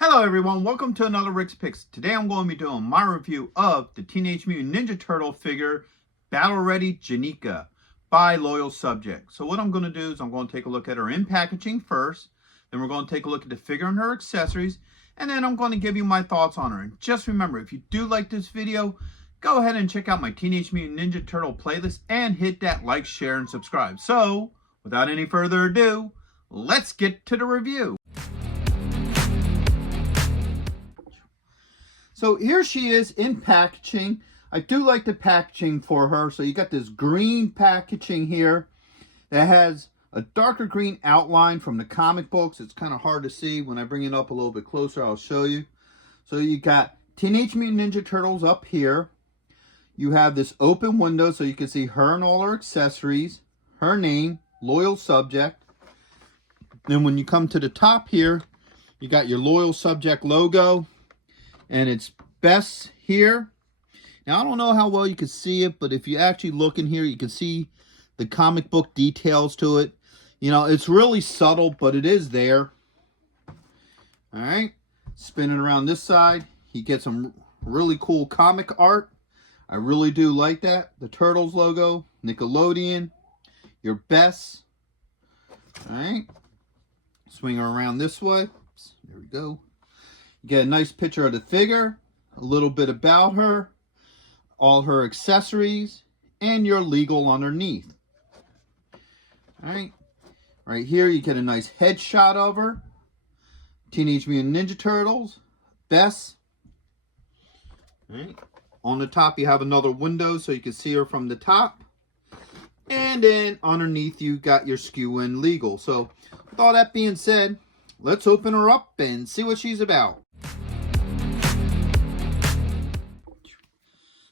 Hello everyone, welcome to another Rick's Picks. Today I'm going to be doing my review of the Teenage Mutant Ninja Turtle figure Battle Ready Jennika by Loyal Subject. So what I'm going to do is I'm going to take a look at her in packaging first, then we're going to take a look at the figure and her accessories, and then I'm going to give you my thoughts on her. And just remember, if you do like this video, go ahead and check out my Teenage Mutant Ninja Turtle playlist and hit that like, share, and subscribe. So without any further ado, let's get to the review. So here she is in packaging. I do like the packaging for her. So you got this green packaging here that has a darker green outline from the comic books. It's kind of hard to see. When I bring it up a little bit closer, I'll show you. So you got Teenage Mutant Ninja Turtles up here. You have this open window so you can see her and all her accessories, her name, Loyal Subject. Then when you come to the top here, you got your Loyal Subject logo. And it's best here. Now, I don't know how well you can see it, but if you actually look in here, you can see the comic book details to it. You know, it's really subtle, but it is there. All right. Spinning around this side, you get some really cool comic art. I really do like that. The Turtles logo, Nickelodeon, your best. All right. Swing her around this way. Oops, there we go. You get a nice picture of the figure, a little bit about her, all her accessories, and your legal underneath. All right. Right here, you get a nice headshot of her. Teenage Mutant Ninja Turtles, best. All right. On the top, you have another window so you can see her from the top. And then underneath, you got your SKU and legal. So with all that being said, let's open her up and see what she's about.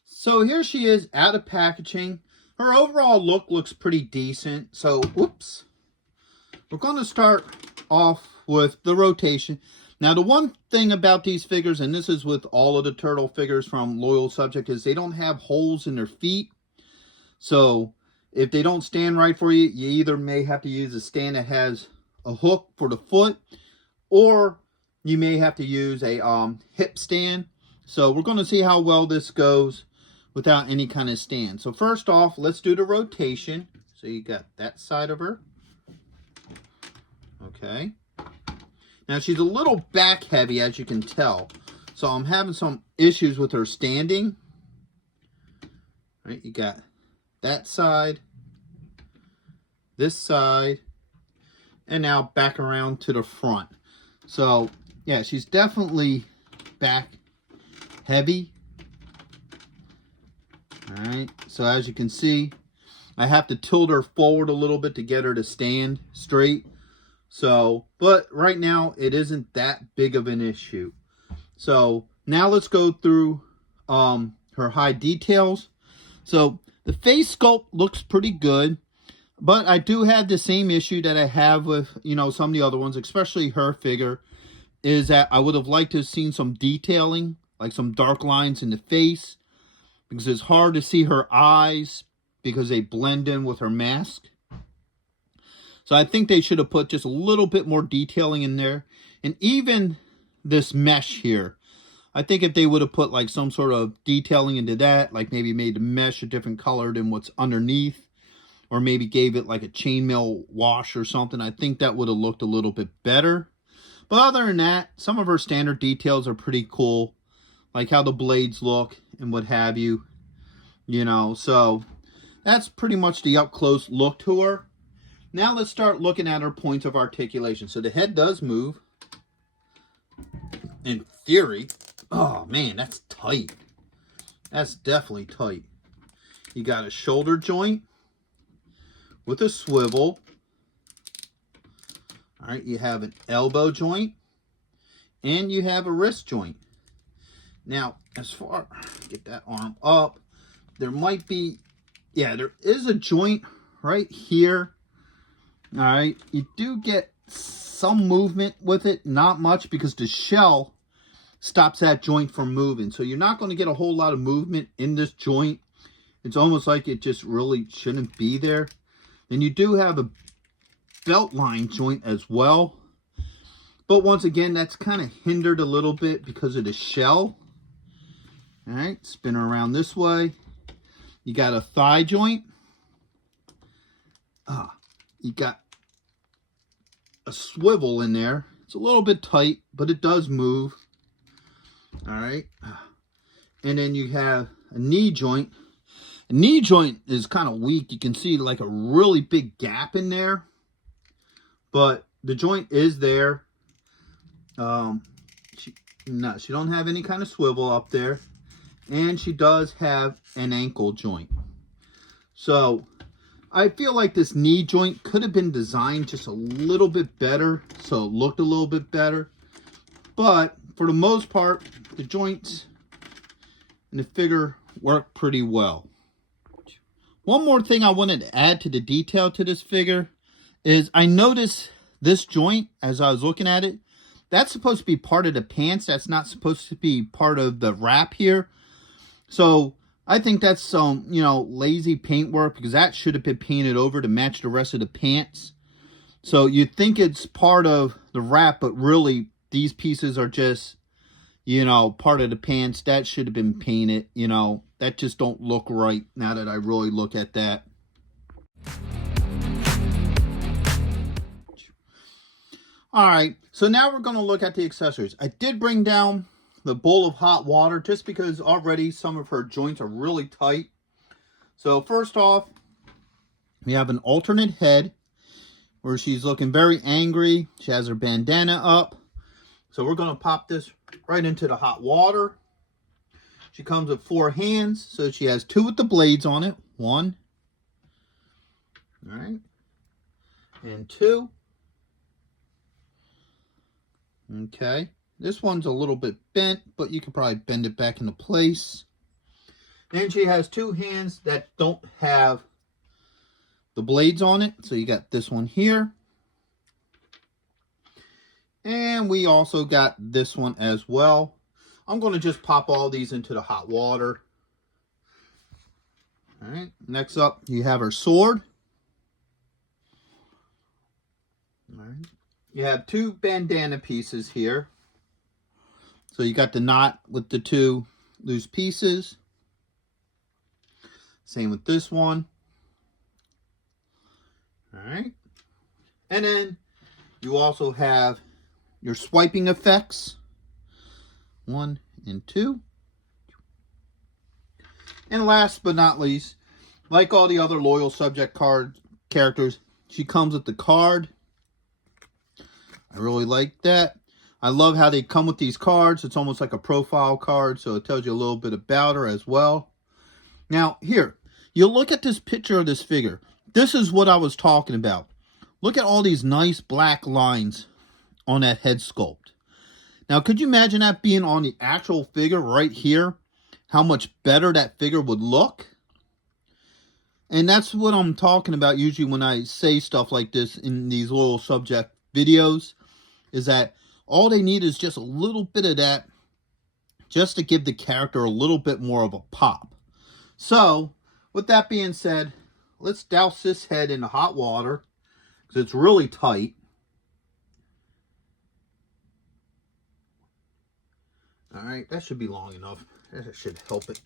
So here she is out of packaging. Her overall look looks pretty decent. So, whoops. We're going to start off with the rotation. Now, the one thing about these figures, and this is with all of the turtle figures from Loyal Subject, is they don't have holes in their feet. So, if they don't stand right for you, you either may have to use a stand that has a hook for the foot, or you may have to use a hip stand. So, we're going to see how well this goes without any kind of stand. So first off, let's do the rotation. So you got that side of her. Okay. Now she's a little back heavy, as you can tell. So I'm having some issues with her standing. All right, you got that side, this side, and now back around to the front. So yeah, she's definitely back heavy. Alright, so as you can see, I have to tilt her forward a little bit to get her to stand straight. So, but right now, it isn't that big of an issue. So, now let's go through her high details. So, the face sculpt looks pretty good. But I do have the same issue that I have with, some of the other ones, especially her figure, is that I would have liked to have seen some detailing, like some dark lines in the face. Because it's hard to see her eyes because they blend in with her mask. So I think they should have put just a little bit more detailing in there. And even this mesh here, I think if they would have put like some sort of detailing into that, like maybe made the mesh a different color than what's underneath, or maybe gave it like a chainmail wash or something, I think that would have looked a little bit better. But other than that, some of her standard details are pretty cool. Like how the blades look and what have you. So that's pretty much the up close look to her. Now let's start looking at her points of articulation. So the head does move. In theory. Oh man, that's tight. That's definitely tight. You got a shoulder joint with a swivel. All right, you have an elbow joint. And you have a wrist joint. Now, as far, get that arm up, there might be, there is a joint right here. All right, you do get some movement with it, not much, because the shell stops that joint from moving. So you're not going to get a whole lot of movement in this joint. It's almost like it just really shouldn't be there. Then you do have a belt line joint as well. But once again, that's kind of hindered a little bit because of the shell. All right, spin her around this way. You got a thigh joint. You got a swivel in there. It's a little bit tight, but it does move. All right. And then you have a knee joint. A knee joint is kind of weak. You can see like a really big gap in there. But the joint is there. She don't have any kind of swivel up there. And she does have an ankle joint. So I feel like this knee joint could have been designed just a little bit better, so it looked a little bit better. But for the most part, the joints and the figure work pretty well. One more thing I wanted to add to the detail to this figure is I noticed this joint as I was looking at it. That's supposed to be part of the pants. That's not supposed to be part of the wrap here. So I think that's some, lazy paint work, because that should have been painted over to match the rest of the pants. So you think it's part of the wrap, but really these pieces are just, part of the pants. That should have been painted, that just don't look right now that I really look at that. All right, so now we're going to look at the accessories. I did bring down the bowl of hot water just because already some of her joints are really tight. So first off, we have an alternate head where she's looking very angry. She has her bandana up. So we're going to pop this right into the hot water. She comes with 4 hands. So she has 2 with the blades on it. 1. All right. And 2. Okay. This one's a little bit bent, but you can probably bend it back into place. Then she has 2 hands that don't have the blades on it. So you got this one here. And we also got this one as well. I'm going to just pop all these into the hot water. All right. Next up, you have her sword. All right. You have 2 bandana pieces here. So you got the knot with the 2 loose pieces. Same with this one. All right. And then you also have your swiping effects. 1 and 2. And last but not least, like all the other loyal subject card characters, she comes with the card. I really like that. I love how they come with these cards. It's almost like a profile card, so it tells you a little bit about her as well. Now, here, you look at this picture of this figure. This is what I was talking about. Look at all these nice black lines on that head sculpt. Now, could you imagine that being on the actual figure right here? How much better that figure would look? And that's what I'm talking about usually when I say stuff like this in these loyal subject videos, is that all they need is just a little bit of that just to give the character a little bit more of a pop. So, with that being said, let's douse this head in the hot water because it's really tight. All right, that should be long enough. That should help it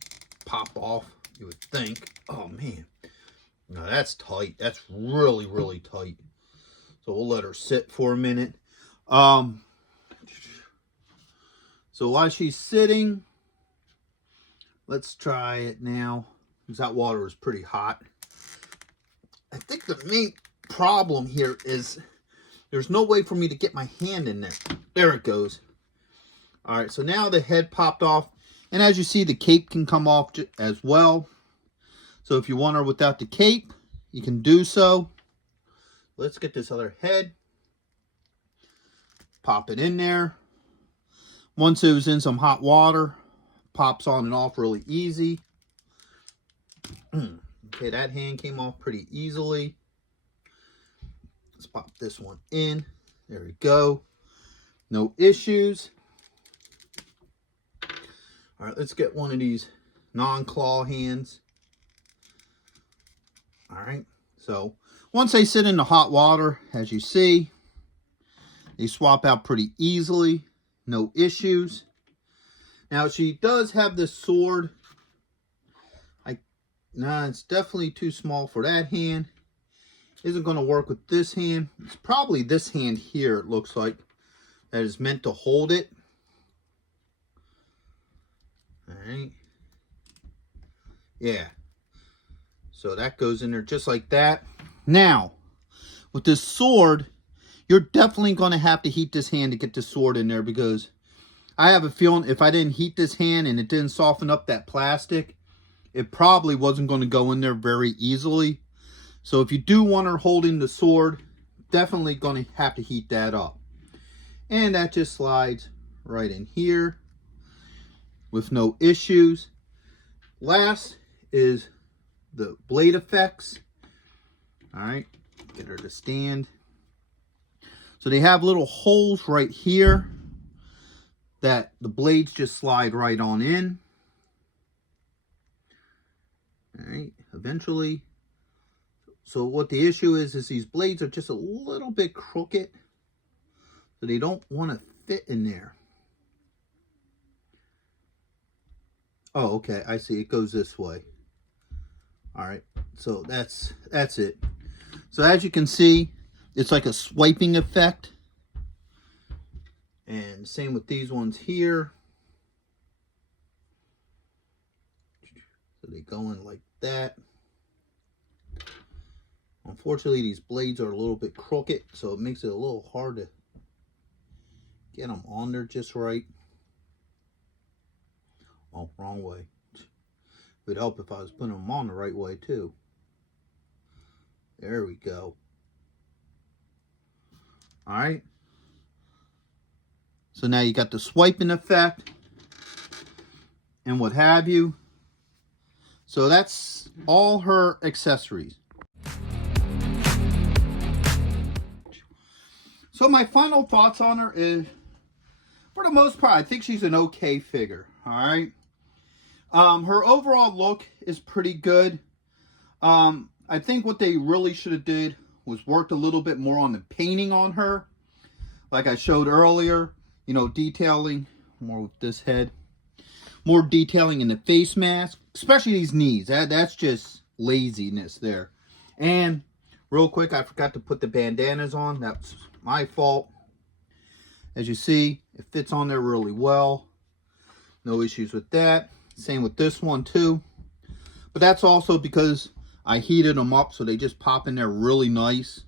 pop off, you would think. Oh, man. No, that's tight. That's really, really tight. So we'll let her sit for a minute. So while she's sitting, let's try it now, because that water is pretty hot. I think the main problem here is there's no way for me to get my hand in there. There it goes. All right, so now the head popped off. And as you see, the cape can come off as well. So if you want her without the cape, you can do so. Let's get this other head. Pop it in there. Once it was in some hot water, pops on and off really easy. Okay, that hand came off pretty easily. Let's pop this one in. There we go. No issues. All right, let's get one of these non-claw hands. All right, so once they sit in the hot water, as you see, They swap out pretty easily. No issues. Now, she does have this sword. Nah, it's definitely too small for that hand. Isn't going to work with this hand. It's probably this hand here, it looks like, that is meant to hold it. Alright. Yeah. So that goes in there just like that. Now, with this sword, you're definitely going to have to heat this hand to get the sword in there, because I have a feeling if I didn't heat this hand and it didn't soften up that plastic, it probably wasn't going to go in there very easily. So if you do want her holding the sword, definitely going to have to heat that up. And that just slides right in here with no issues. Last is the blade effects. Alright, get her to stand. So they have little holes right here that the blades just slide right on in. Alright, eventually. So what the issue is these blades are just a little bit crooked. So they don't want to fit in there. Oh, okay, I see. It goes this way. Alright, so that's it. So as you can see, it's like a swiping effect. And same with these ones here. So they go in like that. Unfortunately, these blades are a little bit crooked, so it makes it a little hard to get them on there just right. Oh, wrong way. It would help if I was putting them on the right way too. There we go. Alright. So now you got the swiping effect and what have you. So that's all her accessories. So my final thoughts on her is, for the most part, I think she's an okay figure. Alright. Her overall look is pretty good. I think what they really should have did was worked a little bit more on the painting on her. Like I showed earlier, you know, detailing more with this head. More detailing in the face mask, especially these knees. That's just laziness there. And real quick, I forgot to put the bandanas on. That's my fault. As you see, it fits on there really well. No issues with that. Same with this one too. But that's also because I heated them up, so they just pop in there really nice.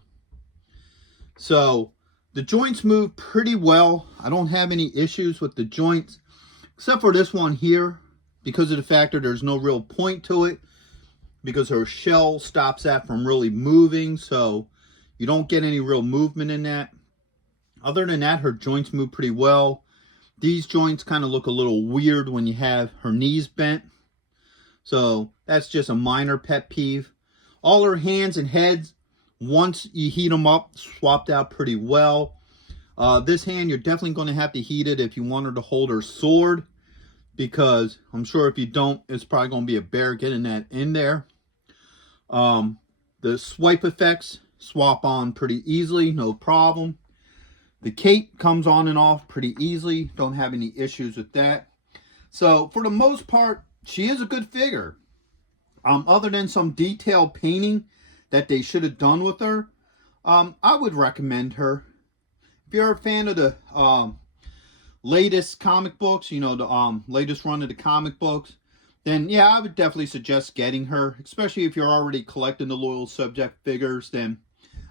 So the joints move pretty well. I don't have any issues with the joints, except for this one here, because of the fact that there's no real point to it, because her shell stops that from really moving, so you don't get any real movement in that. Other than that, her joints move pretty well. These joints kind of look a little weird when you have her knees bent. So that's just a minor pet peeve. All her hands and heads, once you heat them up, swapped out pretty well. This hand, you're definitely going to have to heat it if you want her to hold her sword, because I'm sure if you don't, it's probably going to be a bear getting that in there. The swipe effects swap on pretty easily, no problem. The cape comes on and off pretty easily. Don't have any issues with that. So for the most part, she is a good figure. Other than some detailed painting that they should have done with her, I would recommend her. If you're a fan of the latest comic books, you know, the latest run of the comic books, then yeah, I would definitely suggest getting her. Especially if you're already collecting the Loyal Subject figures, then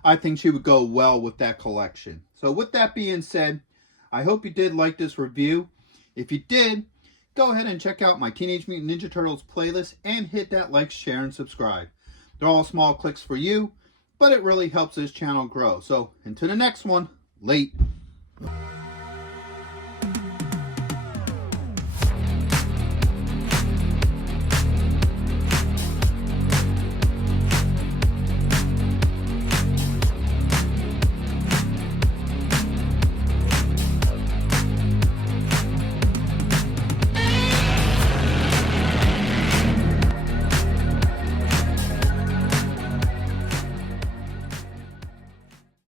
I think she would go well with that collection. So with that being said, I hope you did like this review. If you did, go ahead and check out my Teenage Mutant Ninja Turtles playlist and hit that like, share, and subscribe. They're all small clicks for you, but it really helps this channel grow. So until the next one, late.